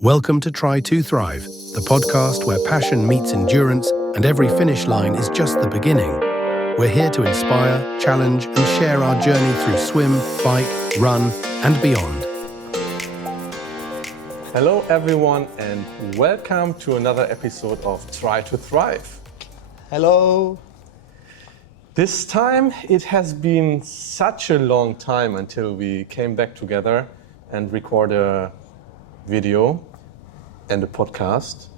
Welcome to Try to Thrive, the podcast where passion meets endurance and every finish line is just the beginning. We're here to inspire, challenge, and share our journey through swim, bike, run, and beyond. Hello everyone and welcome to another episode of Try to Thrive. Hello. This time it has been such a long time until we came back together and record a video and a podcast,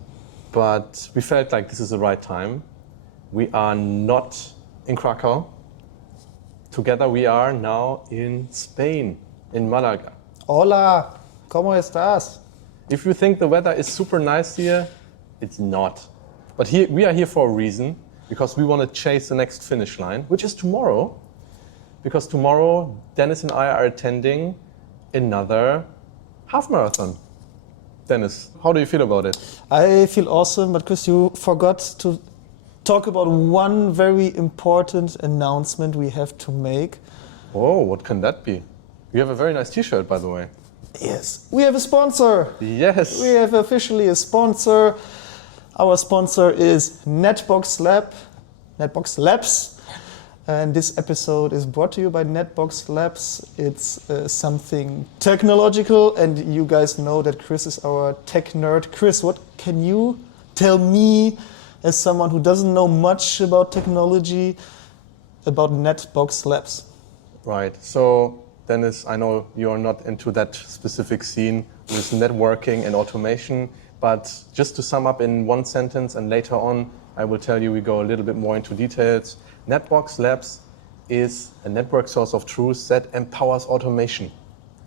but we felt like this is the right time. We are not in Krakow. Together we are now in Spain, in Malaga. Hola, ¿cómo estás? If you think the weather is super nice here, it's not. But we are here for a reason, because we want to chase the next finish line, which is tomorrow. Because tomorrow, Dennis and I are attending another half marathon. Dennis, how do you feel about it? I feel awesome, but Chris, you forgot to talk about one very important announcement we have to make. Oh, what can that be? You have a very nice t-shirt, by the way. Yes, we have a sponsor. Yes. We have officially a sponsor. Our sponsor is NetBox Labs. And this episode is brought to you by NetBox Labs. It's something technological, and you guys know that Chris is our tech nerd. Chris, what can you tell me, as someone who doesn't know much about technology, about NetBox Labs? Right. So, Dennis, I know you're not into that specific scene with networking and automation, but just to sum up in one sentence, and later on I will tell you we go a little bit more into details. NetBox Labs is a network source of truth that empowers automation.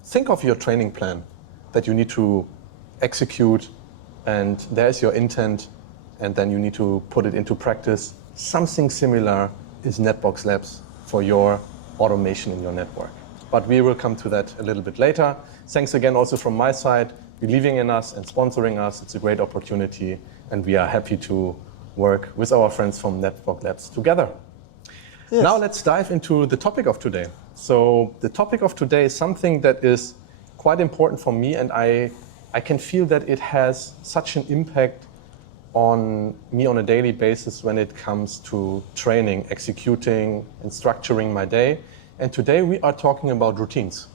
Think of your training plan that you need to execute, and there's your intent, and then you need to put it into practice. Something similar is NetBox Labs for your automation in your network. But we will come to that a little bit later. Thanks again also from my side, believing in us and sponsoring us. It's a great opportunity, and we are happy to work with our friends from NetBox Labs together. Yes. Now let's dive into the topic of today. So the topic of today is something that is quite important for me, and I can feel that it has such an impact on me on a daily basis when it comes to training, executing, and structuring my day. And today we are talking about routines.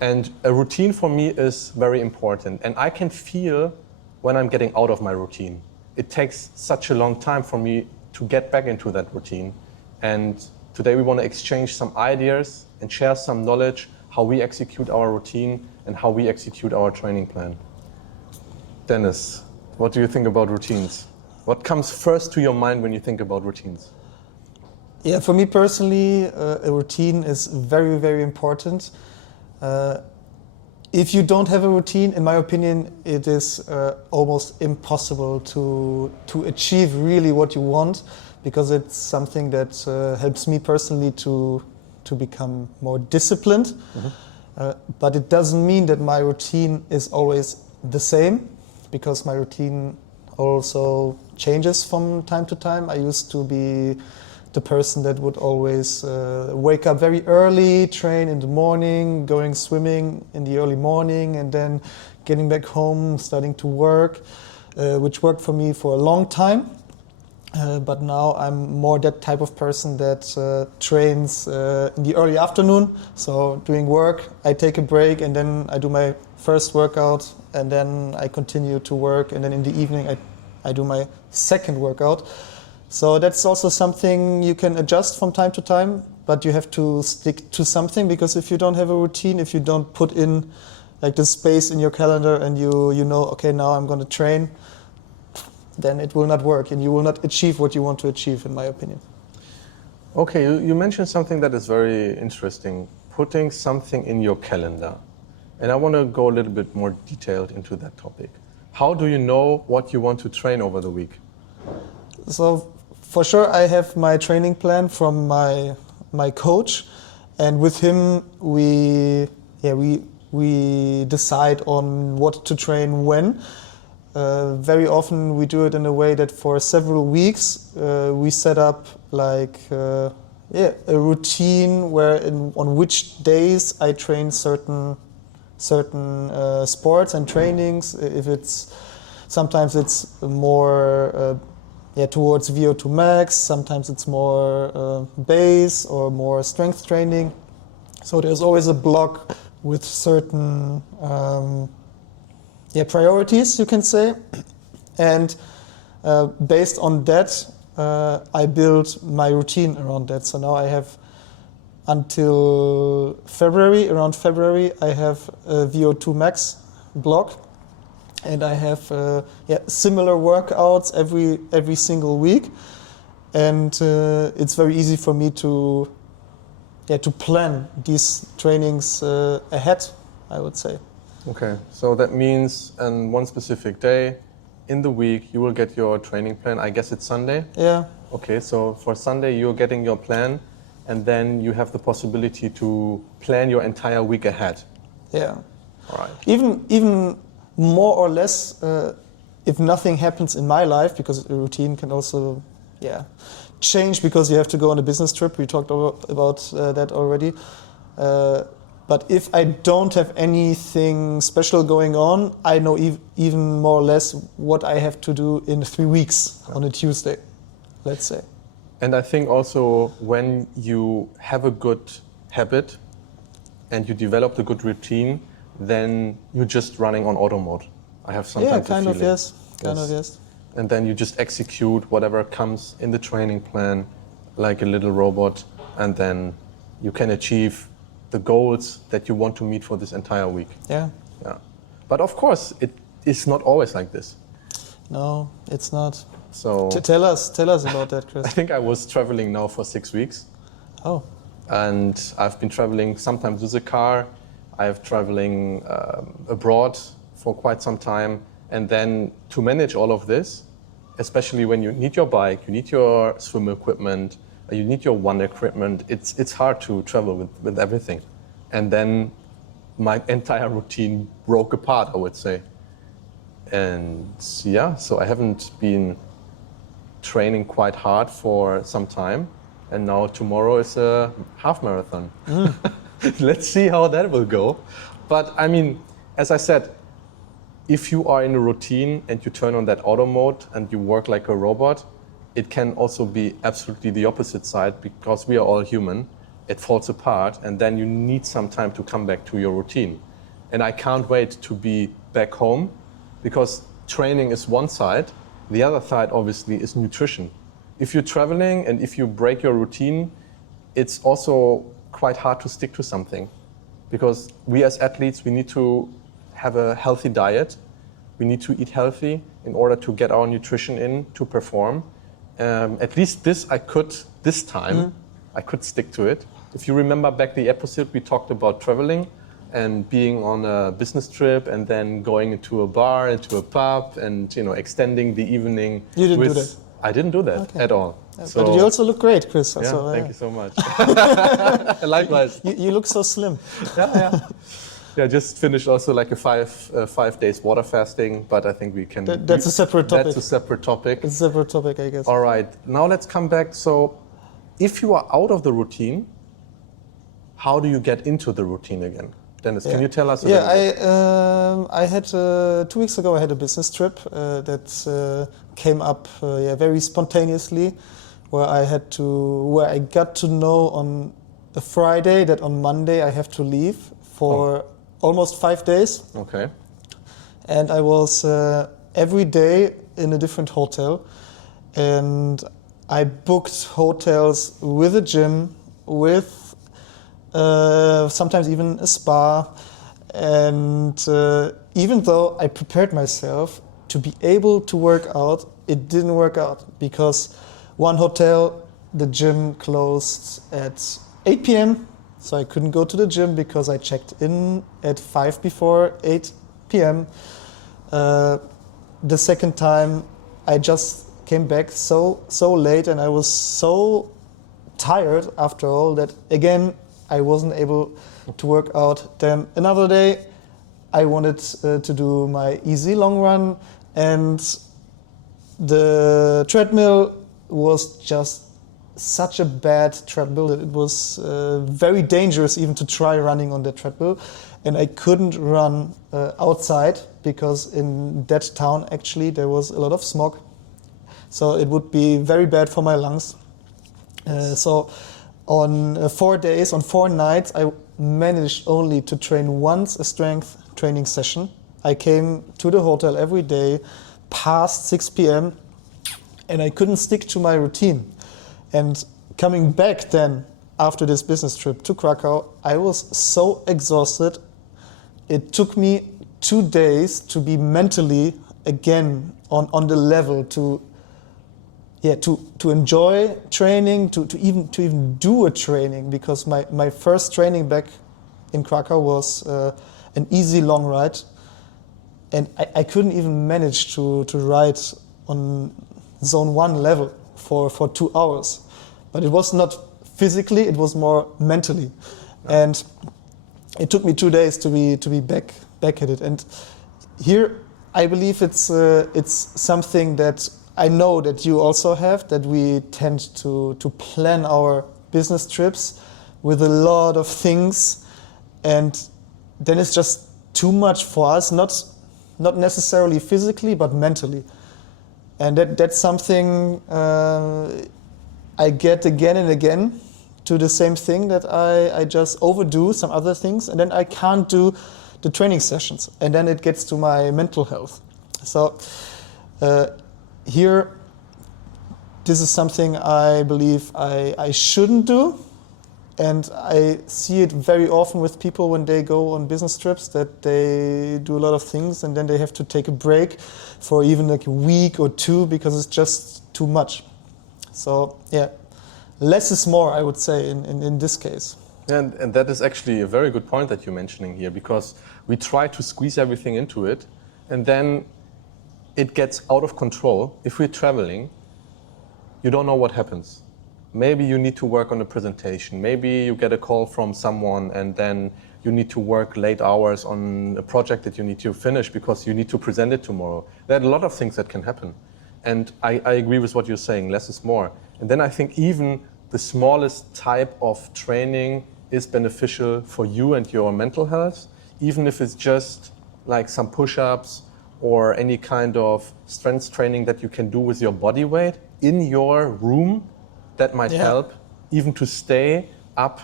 And a routine for me is very important, and I can feel when I'm getting out of my routine. It takes such a long time for me to get back into that routine. And today we want to exchange some ideas and share some knowledge how we execute our routine and how we execute our training plan. Dennis, what do you think about routines? What comes first to your mind when you think about routines? Yeah, for me personally, a routine is very, very important. If you don't have a routine, in my opinion, it is almost impossible to achieve really what you want, because it's something that helps me personally to become more disciplined. Mm-hmm. But it doesn't mean that my routine is always the same, because my routine also changes from time to time. I used to be the person that would always wake up very early, train in the morning, going swimming in the early morning, and then getting back home, starting to work, which worked for me for a long time. But now I'm more that type of person that trains in the early afternoon. So doing work, I take a break, and then I do my first workout, and then I continue to work, and then in the evening I do my second workout. So that's also something you can adjust from time to time, but you have to stick to something, because if you don't have a routine, if you don't put in like the space in your calendar and you know, okay, now I'm going to train, then it will not work and you will not achieve what you want to achieve, in my opinion. Okay, you mentioned something that is very interesting, putting something in your calendar. And I want to go a little bit more detailed into that topic. How do you know what you want to train over the week? So for sure, I have my training plan from my coach, and with him we decide on what to train when. Very often we do it in a way that for several weeks we set up like a routine where on which days I train certain certain sports and trainings. If it's sometimes it's more towards VO2 max, sometimes it's more base or more strength training. So there's always a block with certain priorities, you can say, and based on that, I build my routine around that. So now I have until February, around February, I have a VO2 max block, and I have similar workouts every single week, and it's very easy for me to plan these trainings ahead, I would say. Okay, so that means on one specific day in the week you will get your training plan. I guess it's Sunday? Yeah. Okay, so for Sunday you're getting your plan, and then you have the possibility to plan your entire week ahead. Yeah. All right. Even more or less, if nothing happens in my life, because a routine can also change because you have to go on a business trip. We talked about that already. But if I don't have anything special going on, I know even more or less what I have to do in 3 weeks on a Tuesday, let's say. And I think also when you have a good habit and you develop the good routine, then you're just running on auto mode. I have sometimes kind of, yes. Yes. And then you just execute whatever comes in the training plan like a little robot, and then you can achieve the goals that you want to meet for this entire week. Yeah. But of course, it is not always like this. No, it's not. So Tell us about that, Chris. I think I was traveling now for 6 weeks. Oh. And I've been traveling sometimes with a car. I've traveling abroad for quite some time. And then to manage all of this, especially when you need your bike, you need your swim equipment, you need your one equipment, it's hard to travel with everything. And then my entire routine broke apart, I would say. And so I haven't been training quite hard for some time. And now tomorrow is a half marathon. Let's see how that will go. But I mean, as I said, if you are in a routine and you turn on that auto mode and you work like a robot, it can also be absolutely the opposite side, because we are all human. It falls apart, and then you need some time to come back to your routine. And I can't wait to be back home, because training is one side. The other side, obviously, is nutrition. If you're traveling and if you break your routine, it's also quite hard to stick to something, because we as athletes, we need to have a healthy diet. We need to eat healthy in order to get our nutrition in to perform. At least this time, I could stick to it. If you remember back the episode, we talked about traveling and being on a business trip and then going into a bar, into a pub, and extending the evening. You didn't do that? I didn't do that at all. But you also look great, Chris. Yeah, so, thank you so much. Likewise. You look so slim. Yeah, just finished also like a 5 days water fasting, but I think we can... That's a separate topic. That's a separate topic. It's a separate topic, I guess. All right, now let's come back. So if you are out of the routine, how do you get into the routine again? Dennis, can you tell us a little bit? I had 2 weeks ago, I had a business trip that came up very spontaneously, where I got to know on a Friday that on Monday I have to leave for almost 5 days. Okay. And I was every day in a different hotel, and I booked hotels with a gym, with sometimes even a spa, and even though I prepared myself to be able to work out, it didn't work out, because one hotel, the gym closed at 8 p.m. So I couldn't go to the gym because I checked in at 5 before 8 p.m. The second time, I just came back so late, and I was so tired after all that again I wasn't able to work out. Then another day, I wanted to do my easy long run, and the treadmill was just such a bad treadmill that it was very dangerous even to try running on the treadmill. and I couldn't run outside because in that town actually there was a lot of smog. So it would be very bad for my lungs. So on 4 days, on 4 nights, I managed only to train once a strength training session. I came to the hotel every day past 6 p.m. and I couldn't stick to my routine. And coming back then after this business trip to Krakow, I was so exhausted. It took me 2 days to be mentally again on the level to enjoy training, to even do a training, because my first training back in Krakow was an easy long ride, and I couldn't even manage to ride on zone 1 level for 2 hours. But it was not physically, it was more mentally. And it took me 2 days to be back at it. And here I believe it's something that I know that you also have, that we tend to plan our business trips with a lot of things, and then it's just too much for us, not necessarily physically, but mentally. And that's something I get again and again, to the same thing, that I just overdo some other things, and then I can't do the training sessions, and then it gets to my mental health. So here, this is something I believe I shouldn't do, and I see it very often with people when they go on business trips, that they do a lot of things and then they have to take a break for even like a week or 2 because it's just too much. So yeah, less is more, I would say, in this case. And that is actually a very good point that you're mentioning here, because we try to squeeze everything into it, and then it gets out of control. If we're traveling, you don't know what happens. Maybe you need to work on a presentation. Maybe you get a call from someone and then you need to work late hours on a project that you need to finish because you need to present it tomorrow. There are a lot of things that can happen. And I agree with what you're saying, less is more. And then I think even the smallest type of training is beneficial for you and your mental health, even if it's just like some push-ups or any kind of strength training that you can do with your body weight in your room. That might help, even to stay up,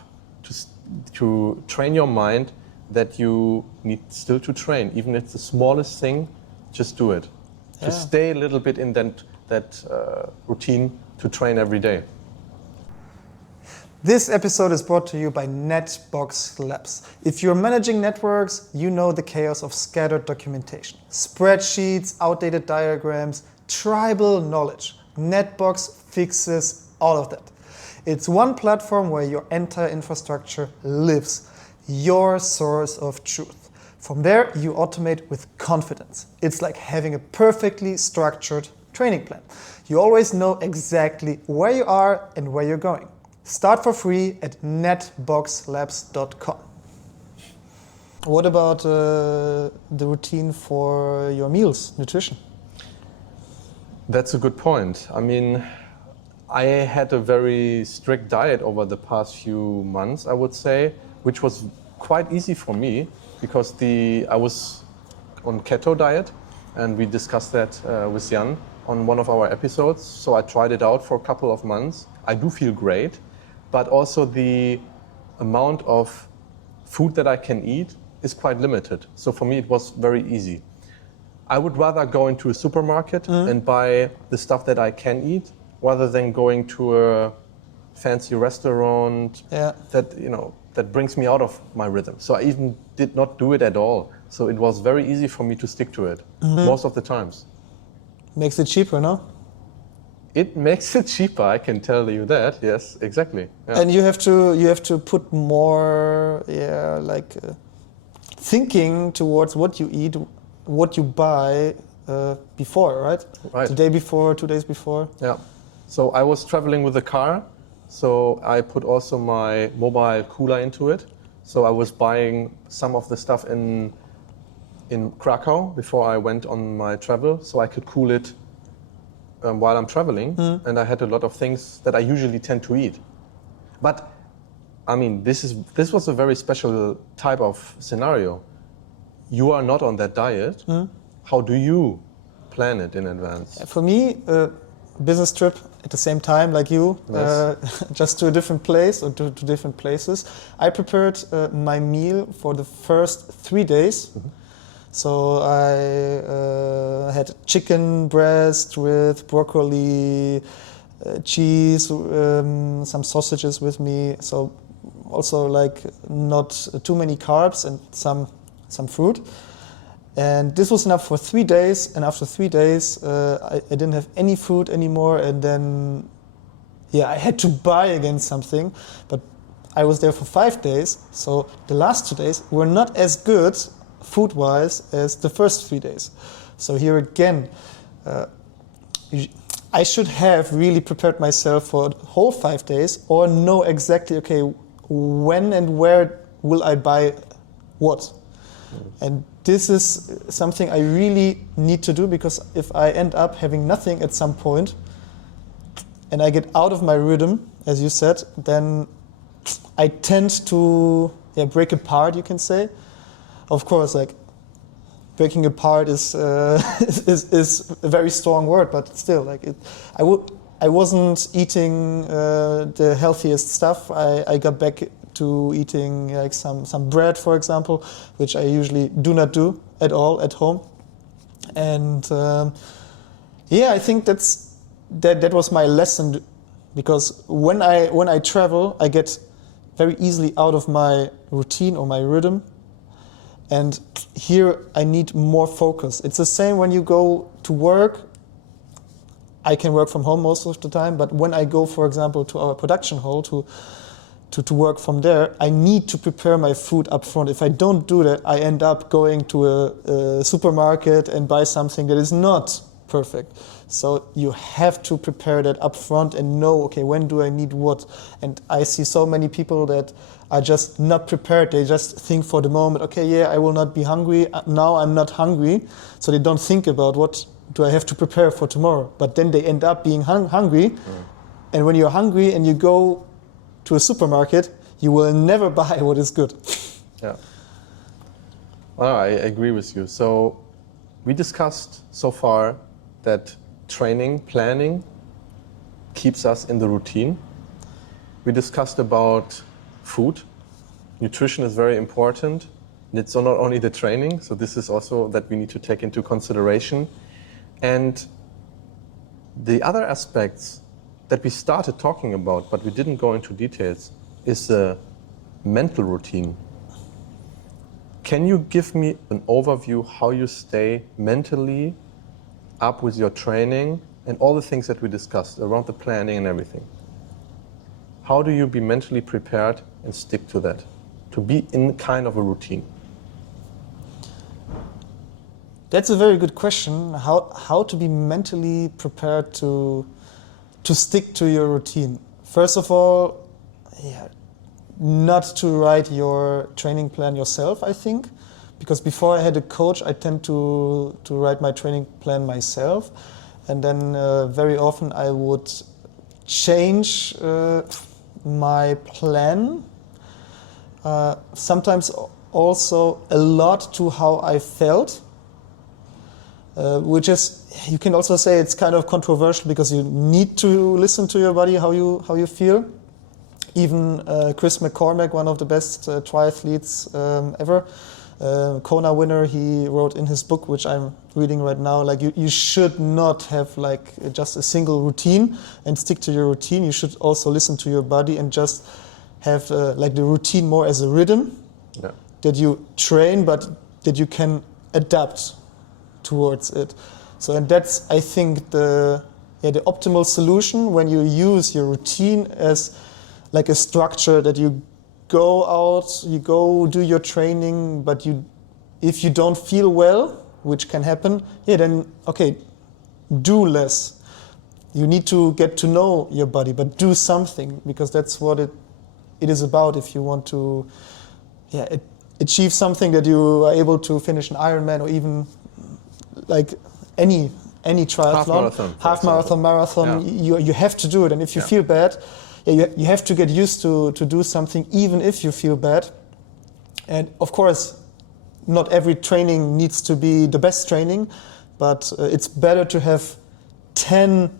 to train your mind that you need still to train. Even if it's the smallest thing, just do it. To stay a little bit in that routine to train every day. This episode is brought to you by NetBox Labs. If you're managing networks, you know the chaos of scattered documentation. Spreadsheets, outdated diagrams, tribal knowledge. NetBox fixes all of that. It's one platform where your entire infrastructure lives, your source of truth. From there, you automate with confidence. It's like having a perfectly structured training plan. You always know exactly where you are and where you're going. Start for free at netboxlabs.com. What about the routine for your meals, nutrition? That's a good point. I mean, I had a very strict diet over the past few months, I would say, which was quite easy for me because I was on keto diet, and we discussed that with Jan on one of our episodes. So I tried it out for a couple of months. I do feel great, but also the amount of food that I can eat is quite limited. So for me, it was very easy. I would rather go into a supermarket and buy the stuff that I can eat, rather than going to a fancy restaurant that brings me out of my rhythm. So I even did not do it at all. So it was very easy for me to stick to it most of the times. Makes it cheaper, no? It makes it cheaper, I can tell you that. Yes, exactly. Yeah. And you have to put more thinking towards what you eat, what you buy before, right? Right. The day before, 2 days before. Yeah. So I was traveling with a car, so I put also my mobile cooler into it. So I was buying some of the stuff in Krakow before I went on my travel, so I could cool it while I'm traveling. And I had a lot of things that I usually tend to eat. But I mean, this was a very special type of scenario. You are not on that diet. How do you plan it in advance? For me, business trip at the same time like you, Yes. just to a different place or to different places. I prepared my meal for the first 3 days. So I had chicken breast with broccoli, cheese, some sausages with me. So also like not too many carbs and some fruit. And this was enough for 3 days. And after 3 days, I didn't have any food anymore. And then, I had to buy again something. But I was there for 5 days. So the last 2 days were not as good food-wise as the first 3 days. So here again, I should have really prepared myself for the whole 5 days or know exactly, okay, when and where will I buy what. And this is something I really need to do, because if I end up having nothing at some point and I get out of my rhythm, as you said, then I tend to break apart, you can say. Of course, like breaking apart is is a very strong word, but still, like I wasn't eating the healthiest stuff. I got back to eating like some bread, for example, which I usually do not do at all at home. And I think that was my lesson, because when I travel, I get very easily out of my routine or my rhythm. And here I need more focus. It's the same when you go to work. I can work from home most of the time, but when I go, for example, to our production hall to work from there, I need to prepare my food up front. If I don't do that, I end up going to a supermarket and buy something that is not perfect. So you have to prepare that up front and know, okay, when do I need what? And I see so many people that are just not prepared. They just think for the moment, okay, I will not be hungry. Now I'm not hungry. So they don't think about what do I have to prepare for tomorrow. But then they end up being hungry. And when you're hungry and you go to a supermarket, you will never buy what is good. Yeah. Well, I agree with you. So we discussed so far that training, planning keeps us in the routine. We discussed about food. Nutrition is very important. And it's not only the training, so this is also that we need to take into consideration. And the other aspects that we started talking about, but we didn't go into details, is the mental routine. Can you give me an overview how you stay mentally up with your training and all the things that we discussed around the planning and everything? How do you be mentally prepared and stick to that, to be in kind of a routine? That's a very good question. How to be mentally prepared to stick to your routine. First of all, not to write your training plan yourself, I think. Because before I had a coach, I tend to write my training plan myself. And then very often I would change my plan. Sometimes also a lot to how I felt. Which is, you can also say it's kind of controversial, because you need to listen to your body, how you feel. Even Chris McCormack, one of the best triathletes ever, Kona winner, he wrote in his book, which I'm reading right now, like you should not have like just a single routine and stick to your routine. You should also listen to your body and just have like the routine more as a rhythm that you train, but that you can adapt towards it. So, and that's, I think, the optimal solution when you use your routine as like a structure, that you go out, you go do your training, but if you don't feel well, which can happen, then okay, do less. You need to get to know your body, but do something, because that's what it is about. If you want to achieve something, that you are able to finish an Ironman, or even like any triathlon, half marathon, marathon, you have to do it. And if you feel bad, you have to get used to do something even if you feel bad. And of course, not every training needs to be the best training, but it's better to have 10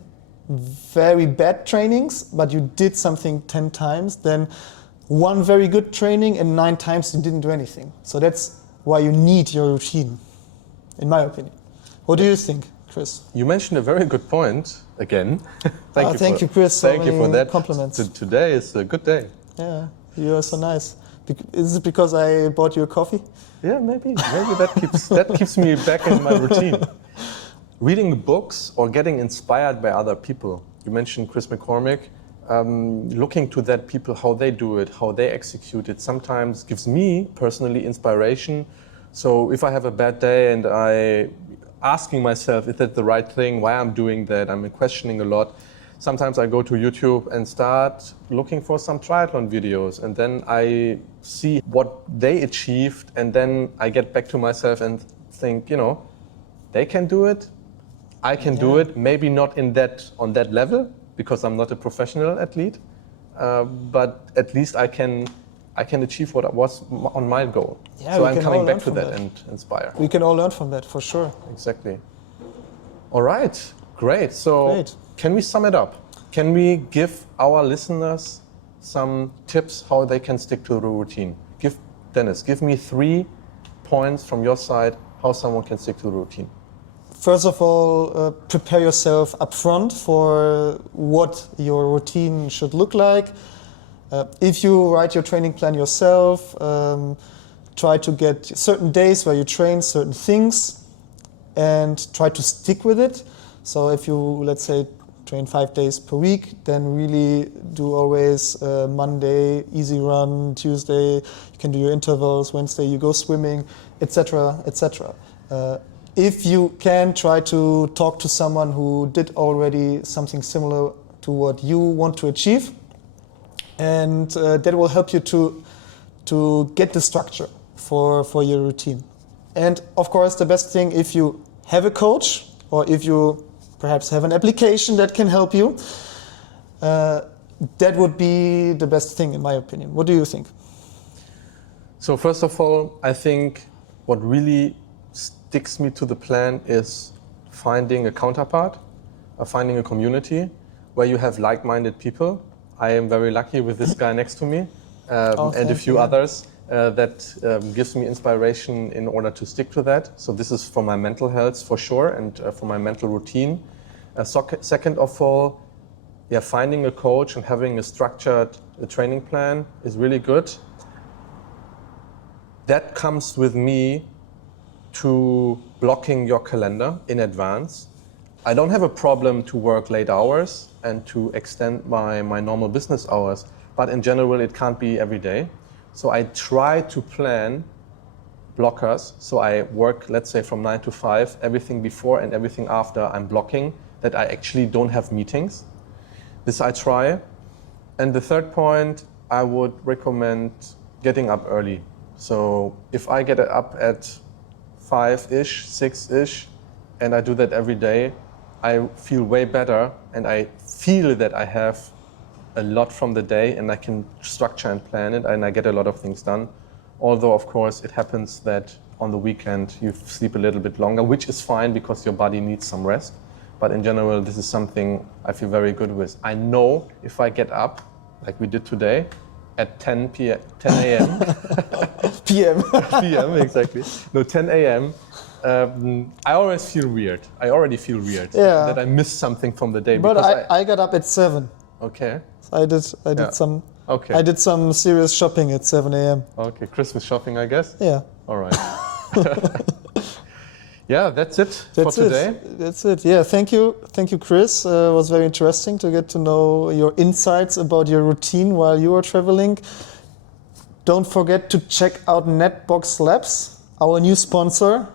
very bad trainings, but you did something 10 times, than one very good training and 9 times you didn't do anything. So that's why you need your routine, in my opinion. What do you think, Chris? You mentioned a very good point again. Thank you, Chris. Thank you for that. Compliments. Today is a good day. Yeah, you are so nice. Is it because I bought you a coffee? Yeah, maybe that keeps me back in my routine. Reading books or getting inspired by other people. You mentioned Chris McCormick. Looking to that people, how they do it, how they execute it, sometimes gives me personally inspiration. So if I have a bad day and I asking myself, is that the right thing? Why I'm doing that? I'm questioning a lot. Sometimes I go to YouTube and start looking for some triathlon videos, and then I see what they achieved, and then I get back to myself and think, they can do it. I can do it. Maybe not on that level, because I'm not a professional athlete, but at least I can achieve what was on my goal. Yeah, so I'm coming back to that and inspire. We can all learn from that, for sure. Exactly. All right, great. So can we sum it up? Can we give our listeners some tips how they can stick to the routine? Dennis, give me 3 points from your side how someone can stick to the routine. First of all, prepare yourself upfront for what your routine should look like. If you write your training plan yourself, try to get certain days where you train certain things and try to stick with it. So if you, let's say, train 5 days per week, then really do always Monday, easy run, Tuesday, you can do your intervals, Wednesday you go swimming, etc., etc. If you can, try to talk to someone who did already something similar to what you want to achieve, and that will help you to get the structure for your routine. And of course, the best thing, if you have a coach, or if you perhaps have an application that can help you, that would be the best thing, in my opinion. What do you think? So first of all, I think what really sticks me to the plan is finding a counterpart, finding a community where you have like-minded people. I am very lucky with this guy next to me and a few others that gives me inspiration in order to stick to that. So this is for my mental health for sure, and for my mental routine. Second of all, finding a coach and having a structured training plan is really good. That comes with me to blocking your calendar in advance. I don't have a problem to work late hours and to extend my normal business hours, but in general it can't be every day. So I try to plan blockers. So I work, let's say, from 9 to 5, everything before and everything after I'm blocking, that I actually don't have meetings. This I try. And the third point, I would recommend getting up early. So if I get up at 5-ish, 6-ish, and I do that every day, I feel way better, and I feel that I have a lot from the day, and I can structure and plan it, and I get a lot of things done. Although, of course, it happens that on the weekend you sleep a little bit longer, which is fine because your body needs some rest. But in general, this is something I feel very good with. I know if I get up, like we did today, at 10 a.m. PM, exactly. No, 10 a.m. I always feel weird. I already feel weird that I missed something from the day. But I got up at 7. Okay. I did some serious shopping at 7 a.m. Okay, Christmas shopping, I guess? Yeah. All right. Yeah, that's it for today. That's it. Yeah, thank you, Chris. It was very interesting to get to know your insights about your routine while you were traveling. Don't forget to check out NetBox Labs, our new sponsor.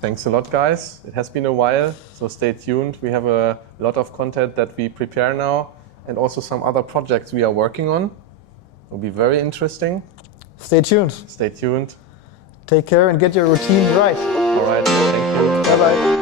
Thanks a lot, guys. It has been a while, so stay tuned. We have a lot of content that we prepare now, and also some other projects we are working on. It'll be very interesting. Stay tuned. Stay tuned. Take care and get your routine right. All right. Thank you. Bye-bye.